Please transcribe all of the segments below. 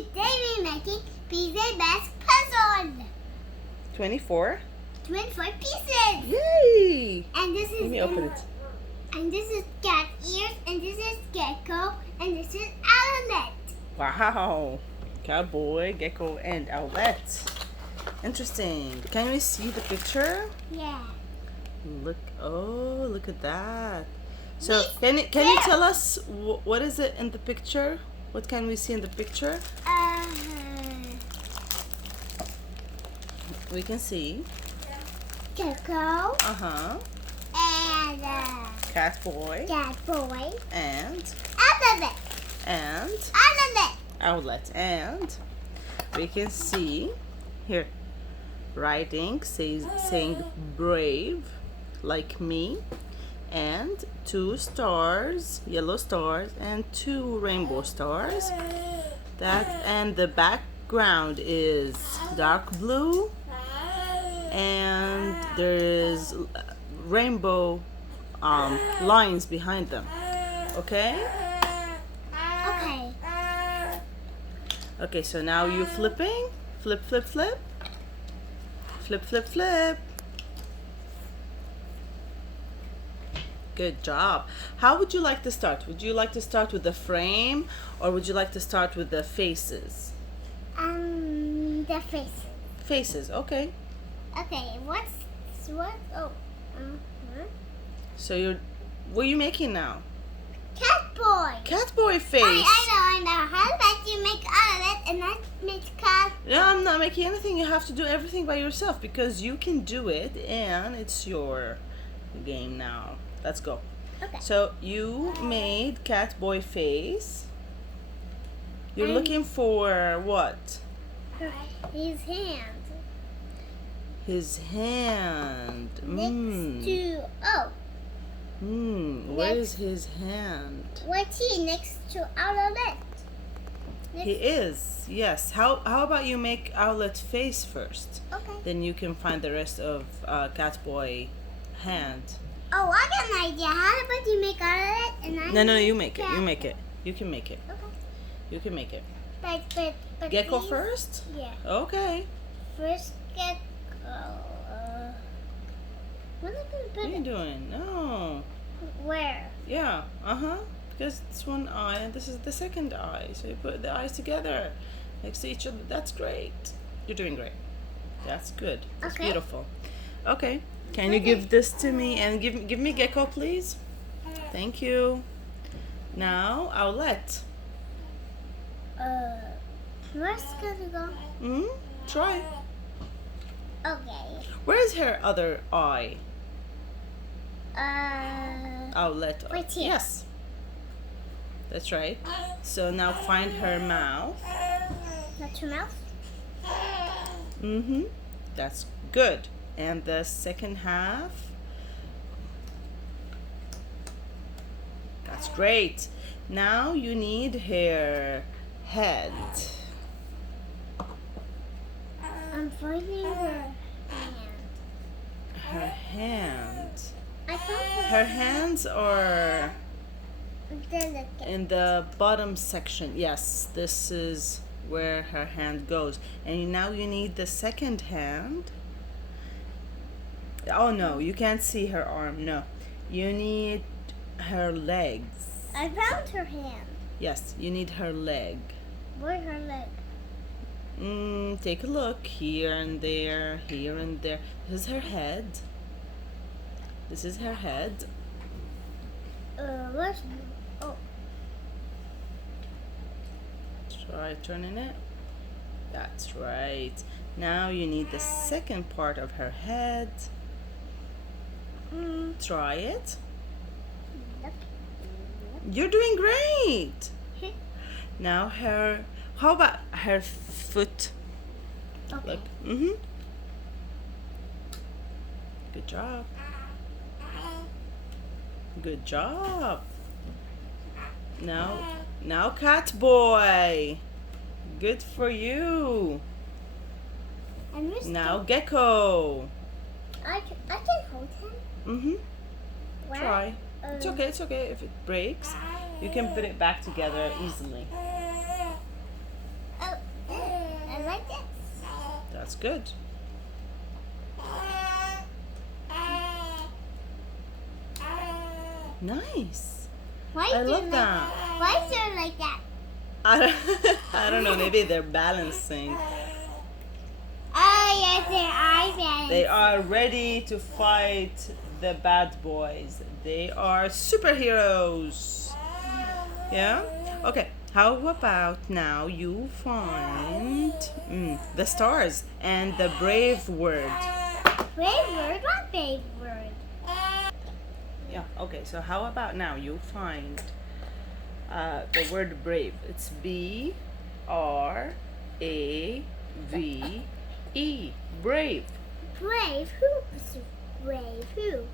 Today we're making pizza basket puzzle. 24. 24 pieces. Yay! And this is Let me open it. And this is cat ears, and this is gecko, and this is owlet. Wow. Cowboy, gecko, and owlet. Interesting. Can we see the picture? Yeah. Look. Oh, look at that. So can you tell us what is it in the picture? What can we see in the picture? We can see. Gecko. And Cat boy. cat boy. And Owlet. Owlet. outlet. And we can see here writing saying brave like me, and 2 stars, yellow stars, and 2 rainbow stars. And the background is dark blue, and there is rainbow lines behind them. Okay? Okay. Okay, so now you flipping. Flip, flip, flip. Flip, flip, flip. Good job. How would you like to start? Would you like to start with the frame, or would you like to start with the faces? The face. Faces, okay. Okay, what? Oh, So what are you making now? cat boy. Cat boy face. I know. How about you make owlet and I make cat? No, I'm not making anything. You have to do everything by yourself because you can do it, and it's your game now. Let's go. Okay. So you made cat boy face. You're looking for what? His hand. His hand. Next to Where is his hand? what's he next to owlet? He is. Yes. How about you make outlet face first? Okay. Then you can find the rest of cat boy hand. Oh, I got an idea. How about you make owlet and I? No, you make it. cat You make it. You can make it. Okay. You can make it. But Gecko please- first? Yeah. Okay. First gecko. What am I gonna What put are you it? doing? No. Where? Yeah. Because it's one eye and this is the second eye. So you put the eyes together next to each other. That's great. You're doing great. That's good. That's Okay. beautiful. Okay. Can you give this to me and give me gecko, please? Thank you. Now owlet. Where's gonna go? Try. Okay. Where's her other eye? Outlet. Right here. Yes. That's right. So now find her mouth. That's her mouth. That's good. And the second half. That's great. Now you need her head. I'm finding her hand. Her hand. I found Her hands are delicate. in the bottom section. Yes, this is where her hand goes. And now you need the second hand. Oh no, you can't see her arm. No. You need her legs. I found her hand. Yes, you need her leg. Where's her leg? Take a look here and there, here and there. This is her head. This is her head. Where's? Oh, Try turning it. That's right. Now you need the second part of her head. Try it. look. You're doing great. Now how about her foot? Okay. Look. Good job. Good job. Now cat boy. Good for you. And where's Now gecko. I can hold him. Where? Try. It's okay if it breaks. You can put it back together easily. Oh, like this. That's good. Nice. Why I is love it that. Why is it like that? I don't know, maybe they're balancing. Oh yes, their eye balance. They are ready to fight the bad boys. They are superheroes. Yeah? Okay, how about now you find the stars and the brave word. Brave word? What brave word? Yeah, okay, so how about now you find the word brave. It's B-R-A-V-E. Brave. Brave? Who is brave? Who?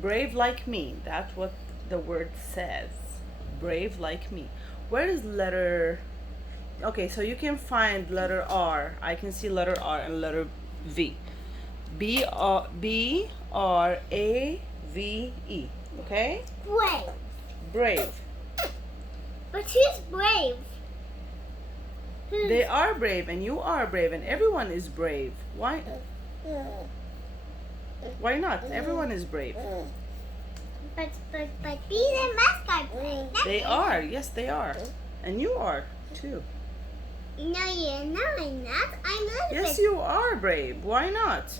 Brave like me. That's what the word says. Brave like me. Where is letter? Okay, so you can find letter R. I can see letter R and letter V. B-R-A-V-E. Okay? Brave. Brave. But who's brave? Who's They are brave and you are brave and everyone is brave. Why not? Everyone is brave. But bees and masks are brave. not They me. are. Yes, they are. And you are too. No, I'm not. I'm a little Yes, bit. you are brave. Why not?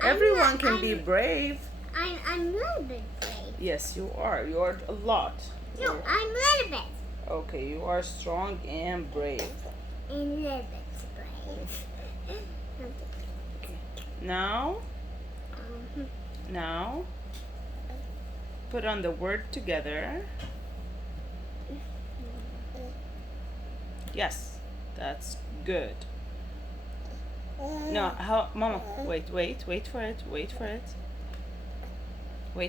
I'm Everyone not- can be I'm- brave. I'm a little bit brave. Yes, you are. You are a lot. No, I'm a little bit. Okay, you are strong and brave. A little bit brave. Now, put on the word together. Yes, that's good. No, how, Mama? Wait for it. Wait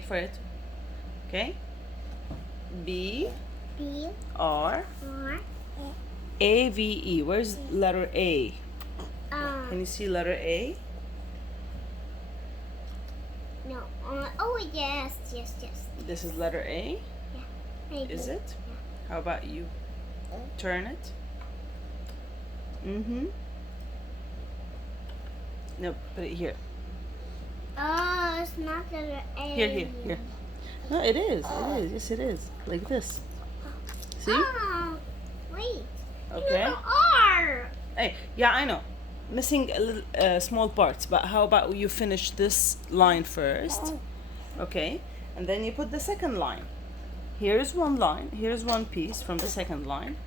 for it. Okay. B B R or A V E. Where's letter A? Can um you see letter A? no oh yes. This is letter A. Maybe. Is it? How about you? Turn it. No, put it here. Oh, it's not letter A. Here. No, it is. Yes, it is. Like this. See? Oh, wait. Okay. Little R. Hey, yeah, I know. Missing a little small parts, but how about you finish this line first? Okay, and then you put the second line. Here's one line. Here's one piece from the second line.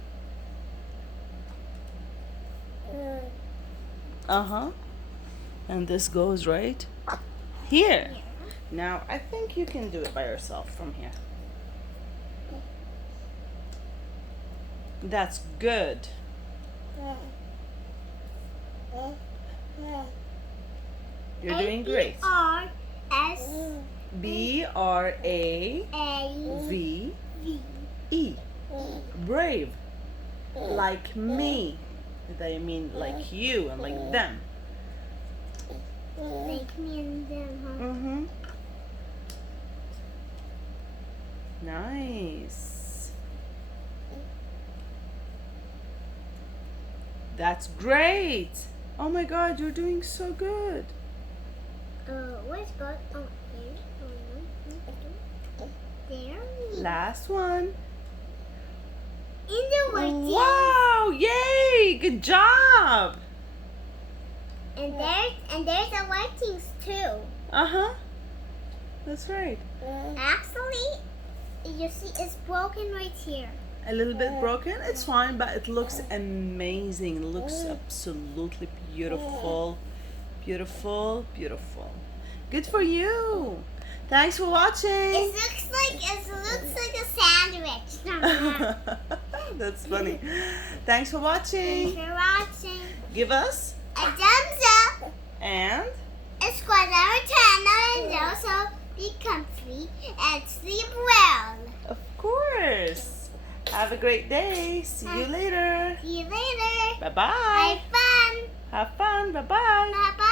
And this goes right here. Now, I think you can do it by yourself from here. That's good. You're doing great. R S B-R-A-V-E. A V. Brave. Like me. That I mean like you and like them. Like me and them, huh? Nice. That's great. Oh my God, you're doing so good. Where's God? Oh, there. Last one. In the word Wow, yay, good job. And there's a white things too. That's right. Actually, you see, it's broken right here. A little bit broken, it's fine, but it looks amazing. It looks absolutely beautiful. Beautiful. Good for you. Thanks for watching. It looks like a sandwich. That's funny. Thanks for watching. Thanks for watching. Give us A thumbs up. and Subscribe our channel and also become free and sleep well. of course. Have a great day. See you later. See you later. Bye-bye. Have fun. Have fun. Bye-bye. Bye bye.